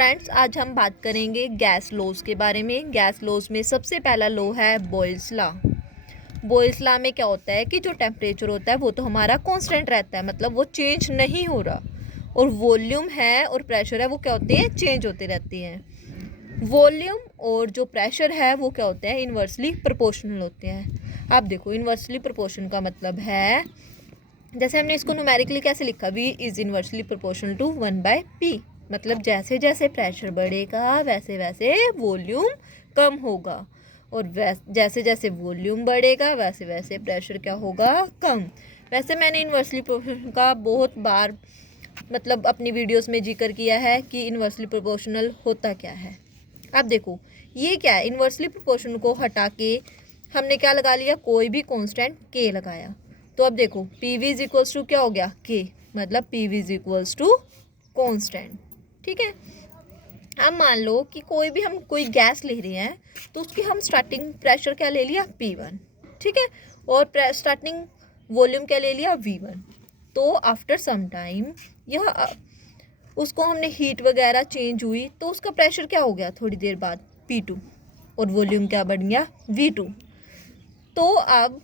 Friends, आज हम बात करेंगे गैस लॉज के बारे में। गैस लॉज में सबसे पहला लॉ है बॉयल्स लॉ। बॉयल्स लॉ में क्या होता है कि जो टेम्परेचर होता है वो तो हमारा कांस्टेंट रहता है, मतलब वो चेंज नहीं हो रहा, और वॉल्यूम है और प्रेशर है वो क्या होते हैं, चेंज होते रहते हैं। वॉल्यूम और जो प्रेशर है वो क्या होते हैं, इन्वर्सली प्रोपोर्शनल होते हैं। आप देखो, इन्वर्सली प्रोपोर्शन का मतलब है, जैसे हमने इसको न्यूमेरिकली कैसे लिखा, V is inversely proportional to 1/P, मतलब जैसे जैसे प्रेशर बढ़ेगा वैसे वैसे वॉल्यूम कम होगा, और जैसे जैसे वॉल्यूम बढ़ेगा वैसे वैसे प्रेशर क्या होगा, कम। वैसे मैंने इन्वर्सली प्रोपोर्शनल का बहुत बार मतलब अपनी वीडियोस में जिक्र किया है कि इन्वर्सली प्रोपोर्शनल होता क्या है। अब देखो ये क्या है, इन्वर्सली प्रोपोर्शनल को हटा के हमने क्या लगा लिया, कोई भी कांस्टेंट K लगाया। तो अब देखो PV इज इक्वल्स टू क्या हो गया, K, मतलब PV is equals to constant. ठीक है। अब मान लो कि हम कोई गैस ले रहे हैं, तो उसकी हम स्टार्टिंग प्रेशर क्या ले लिया, P1, ठीक है, और स्टार्टिंग वॉल्यूम क्या ले लिया, V1। तो आफ्टर सम टाइम यह उसको हमने हीट वगैरह चेंज हुई तो उसका प्रेशर क्या हो गया, थोड़ी देर बाद P2, और वॉल्यूम क्या बढ़ गया, V2। तो अब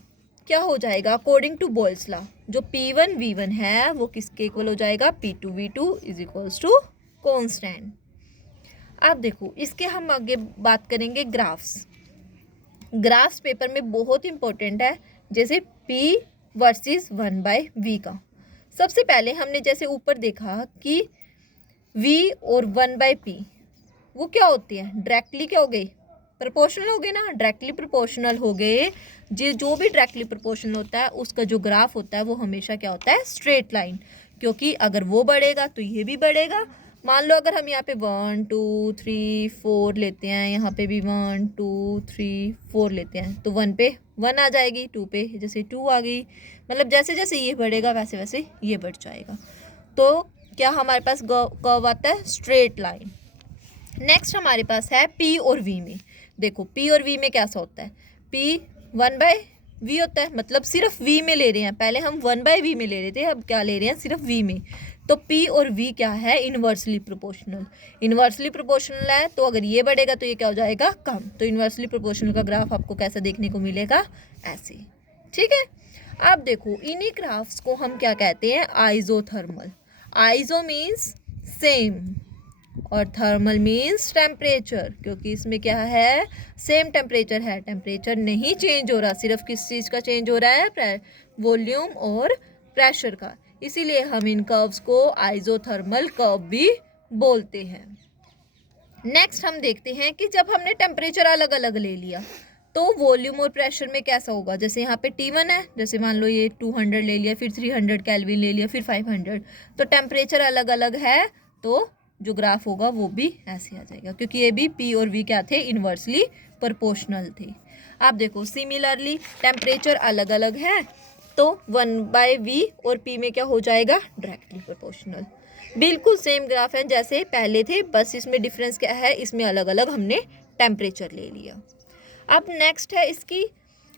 क्या हो जाएगा, अकॉर्डिंग टू बॉयल्स लॉ जो P1 V1 है वो किसके इक्वल हो जाएगा, P2 V2 is equals to constant. अब देखो इसके हम आगे बात करेंगे ग्राफ्स। ग्राफ्स पेपर में बहुत इंपॉर्टेंट है, जैसे P वर्सेस 1/V का। सबसे पहले हमने जैसे ऊपर देखा कि V और 1/P वो क्या होती है, डायरेक्टली क्या हो गई, प्रोपोर्शनल हो गए ना, डायरेक्टली प्रोपोर्शनल हो गए। जो भी डायरेक्टली प्रोपोर्शनल होता है उसका जो ग्राफ होता है वो हमेशा क्या होता है, स्ट्रेट लाइन, क्योंकि अगर वो बढ़ेगा तो ये भी बढ़ेगा। मान लो अगर हम यहाँ पे 1 2 3 4 लेते हैं, यहाँ पे भी 1 2 3 4 लेते हैं, तो 1 पे 1 आ जाएगी, 2 पे जैसे 2 आ गई, मतलब जैसे जैसे ये बढ़ेगा वैसे वैसे ये बढ़ जाएगा। तो क्या हमारे पास कर्व आता है, स्ट्रेट लाइन। नेक्स्ट हमारे पास है P और V में। देखो P और V में कैसा होता है, P 1/V होता है, मतलब सिर्फ V में ले रहे हैं, पहले हम 1/V में ले रहे थे, अब क्या ले रहे हैं, सिर्फ V में। तो P और V क्या है, इन्वर्सली प्रोपोर्शनल। इन्वर्सली प्रोपोर्शनल है तो अगर ये बढ़ेगा तो ये क्या हो जाएगा, कम। तो इन्वर्सली प्रोपोर्शनल का ग्राफ आपको कैसा देखने को मिलेगा, ऐसे। ठीक है। अब देखो इन्हीं ग्राफ्स को हम क्या कहते हैं, आइसोथर्मल। आइसो मीन्स सेम और थर्मल मीन्स टेम्परेचर, क्योंकि इसमें क्या है, सेम टेम्परेचर है, टेम्परेचर नहीं चेंज हो रहा, सिर्फ किस चीज़ का चेंज हो रहा है, वॉल्यूम और प्रेशर का। इसीलिए हम इन कर्व्स को आइसोथर्मल कर्व भी बोलते हैं। नेक्स्ट हम देखते हैं कि जब हमने टेम्परेचर अलग अलग ले लिया तो वॉल्यूम और प्रेशर में कैसा होगा। जैसे यहाँ पे T1 है, जैसे मान लो ये 200 ले लिया, फिर 300 केल्विन ले लिया, फिर 500, तो टेम्परेचर अलग अलग है, तो जो ग्राफ होगा वो भी ऐसे आ जाएगा, क्योंकि ये भी P और V क्या थे, इन्वर्सली प्रोपोर्शनल थे। आप देखो सिमिलरली टेम्परेचर अलग अलग है तो 1/V और P में क्या हो जाएगा, डायरेक्टली प्रोपोर्शनल। बिल्कुल सेम ग्राफ है जैसे पहले थे, बस इसमें डिफरेंस क्या है, इसमें अलग अलग हमने टेम्परेचर ले लिया। अब नेक्स्ट है इसकी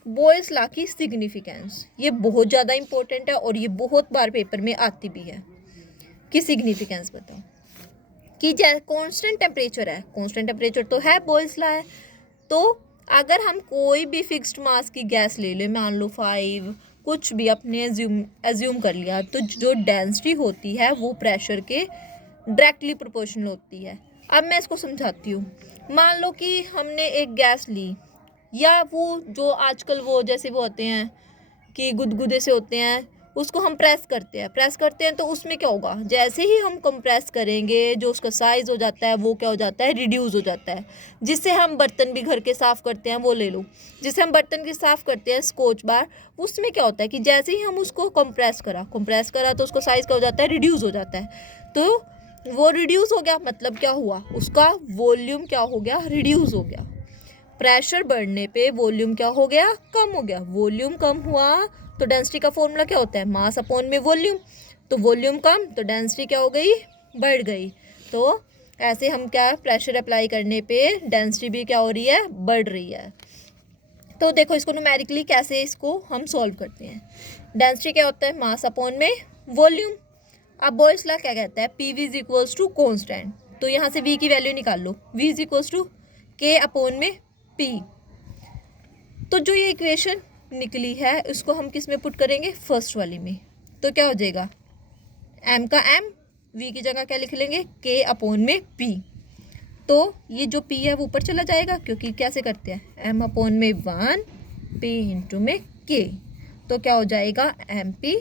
बॉयल्स लॉ की सिग्निफिकेंस। ये बहुत ज़्यादा इंपॉर्टेंट है और ये बहुत बार पेपर में आती भी है कि सिग्निफिकेंस बताओ कि कांस्टेंट टेम्परेचर है, कांस्टेंट टेम्परेचर तो है, बॉयल्स लॉ है। तो अगर हम कोई भी फिक्स्ड मास की गैस ले लें, मान लो 5, कुछ भी अपने एज्यूम कर लिया, तो जो डेंसिटी होती है वो प्रेशर के डायरेक्टली प्रोपोर्शनल होती है। अब मैं इसको समझाती हूँ। मान लो कि हमने एक गैस ली, या वो जो आजकल वो जैसे वो होते हैं कि गुदगुदे से होते हैं, उसको हम प्रेस करते हैं तो उसमें क्या होगा, जैसे ही हम कंप्रेस करेंगे जो उसका साइज़ हो जाता है वो क्या हो जाता है, रिड्यूस हो जाता है। जिससे हम बर्तन भी घर के साफ़ करते हैं, वो ले लो, जिससे हम बर्तन की साफ़ करते हैं स्कॉच बार, उसमें क्या होता है कि जैसे ही हम उसको कंप्रेस करा तो उसका साइज़ क्या हो जाता है, रिड्यूस हो जाता है। तो वो रिड्यूस हो गया, मतलब क्या हुआ, उसका वॉल्यूम क्या हो गया, रिड्यूस हो गया। प्रेशर बढ़ने पे वॉल्यूम क्या हो गया, कम हो गया। वॉल्यूम कम हुआ तो डेंसिटी का फॉर्मूला क्या होता है, मास अपॉन में वॉल्यूम। तो वॉल्यूम कम तो डेंसिटी क्या हो गई, बढ़ गई। तो ऐसे हम क्या, प्रेशर अप्लाई करने पे डेंसिटी भी क्या हो रही है, बढ़ रही है। तो देखो इसको न्यूमेरिकली कैसे इसको हम सॉल्व करते हैं। डेंसिटी क्या होता है, मास अपॉन में वॉल्यूम। अब बॉयल्स लॉ क्या कहता है, PV is equals to constant. तो यहाँ से v की वैल्यू निकाल लो, v is equals to k upon में p। तो जो ये इक्वेशन निकली है उसको हम किस में पुट करेंगे, फर्स्ट वाली में। तो क्या हो जाएगा, m का m, v की जगह क्या लिख लेंगे, k अपॉन में p। तो ये जो p है वो ऊपर चला जाएगा, क्योंकि कैसे करते हैं, m अपॉन में 1 p इंटू में k। तो क्या हो जाएगा mp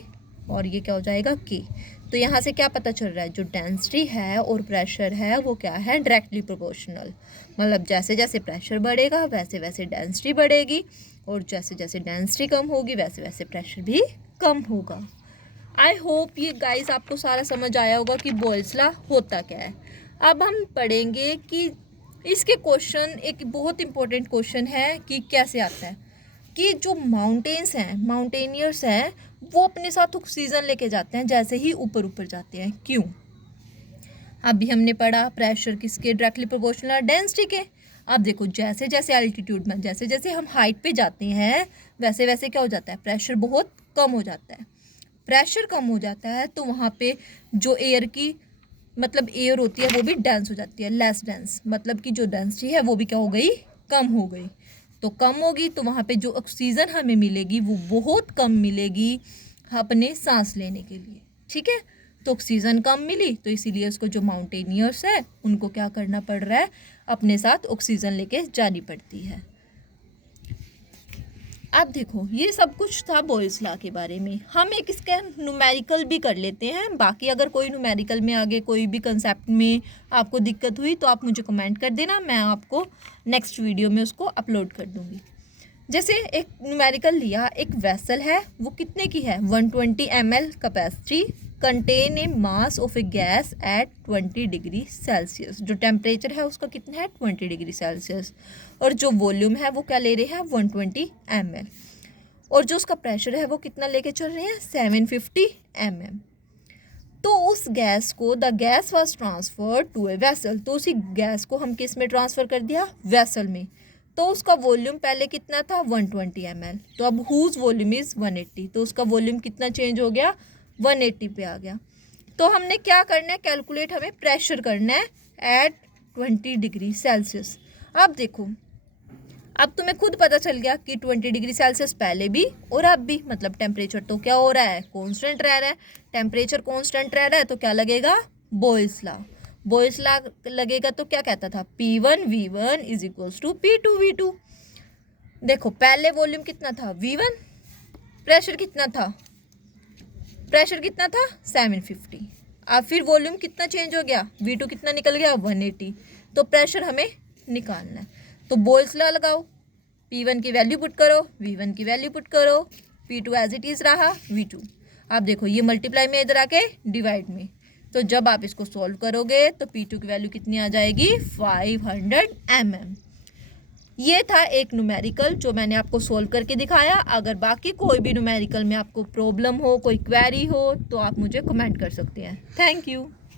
और ये क्या हो जाएगा k। तो यहाँ से क्या पता चल रहा है, जो डेंसिटी है और प्रेशर है वो क्या है, डायरेक्टली प्रोपोर्शनल। मतलब जैसे जैसे प्रेशर बढ़ेगा वैसे वैसे डेंसिटी बढ़ेगी, और जैसे जैसे डेंसिटी कम होगी वैसे वैसे प्रेशर भी कम होगा। आई होप ये गाइस आपको सारा समझ आया होगा कि बॉयल्स लॉ होता क्या है। अब हम पढ़ेंगे कि इसके क्वेश्चन, एक बहुत इंपॉर्टेंट क्वेश्चन है कि कैसे आता है कि जो माउंटेन्स हैं, माउंटेनियर्स हैं, वो अपने साथ ऑक्सीजन लेके जाते हैं जैसे ही ऊपर ऊपर जाते हैं। क्यों? अभी हमने पढ़ा प्रेशर किसके डायरेक्टली प्रोपोर्शनल डेंसिटी के। अब देखो जैसे जैसे एल्टीट्यूड में, जैसे जैसे हम हाइट पे जाते हैं वैसे वैसे क्या हो जाता है, प्रेशर बहुत कम हो जाता है। प्रेशर कम हो जाता है तो वहाँ पे जो एयर की मतलब एयर होती है वो भी डेंस हो जाती है, लेस डेंस, मतलब कि जो डेंसिटी है वो भी क्या हो गई, कम हो गई। तो कम होगी तो वहाँ पे जो ऑक्सीजन हमें मिलेगी वो बहुत कम मिलेगी अपने सांस लेने के लिए। ठीक है, तो ऑक्सीजन कम मिली तो इसीलिए उसको जो माउंटेनियर्स है उनको क्या करना पड़ रहा है, अपने साथ ऑक्सीजन लेके जानी पड़ती है। अब देखो ये सब कुछ था बॉयल्स लॉ के बारे में। हम एक इसका न्यूमेरिकल भी कर लेते हैं। बाकी अगर कोई न्यूमेरिकल में आगे कोई भी कंसेप्ट में आपको दिक्कत हुई तो आप मुझे कमेंट कर देना, मैं आपको नेक्स्ट वीडियो में उसको अपलोड कर दूँगी। जैसे एक न्यूमेरिकल लिया, एक वेसल है, वो कितने की है, 120 ml capacity, contain a mass of A gas at 20 degree Celsius. जो टेम्परेचर है उसका कितना है, 20 डिग्री सेल्सियस, और जो वॉल्यूम है वो क्या ले रहे हैं, 120 ml, और जो उसका प्रेशर है वो कितना लेके चल रहे हैं, 750 mm। तो उस गैस को, the gas was transfer to a vessel, तो उसी गैस को हम किस में ट्रांसफ़र कर दिया, वेसल में। तो उसका वॉल्यूम पहले कितना था, 120 ml, तो अब हुज वॉल्यूम इज़ 180, तो उसका वॉल्यूम कितना चेंज हो गया, 180 पे आ गया। तो हमने क्या करना है, कैलकुलेट हमें प्रेशर करना है एट 20 डिग्री सेल्सियस। अब देखो, अब तुम्हें खुद पता चल गया कि 20 डिग्री सेल्सियस पहले भी और अब भी, मतलब टेम्परेचर तो क्या हो रहा है, कांस्टेंट रह रहा है। टेम्परेचर कांस्टेंट रह रहा है तो क्या लगेगा, बॉयल्स लॉ। बॉयल्स लॉ लगेगा तो क्या कहता था, P1V1 is equals to P2V2। देखो पहले वॉल्यूम कितना था, V1, प्रेशर कितना था, 750। अब फिर वॉल्यूम कितना चेंज हो गया, V2 कितना निकल गया, 180। तो प्रेशर हमें निकालना है, तो बॉयल्स लॉ लगाओ, P1 की वैल्यू पुट करो, V1 की वैल्यू पुट करो, P2 एज इट इज़ रहा, V2। अब देखो ये मल्टीप्लाई में इधर आके डिवाइड में, तो जब आप इसको सॉल्व करोगे तो P2 की वैल्यू कितनी आ जाएगी, 500 mm। ये था एक न्यूमेरिकल जो मैंने आपको सॉल्व करके दिखाया। अगर बाकी कोई भी न्यूमेरिकल में आपको प्रॉब्लम हो, कोई क्वेरी हो, तो आप मुझे कमेंट कर सकते हैं। Thank you.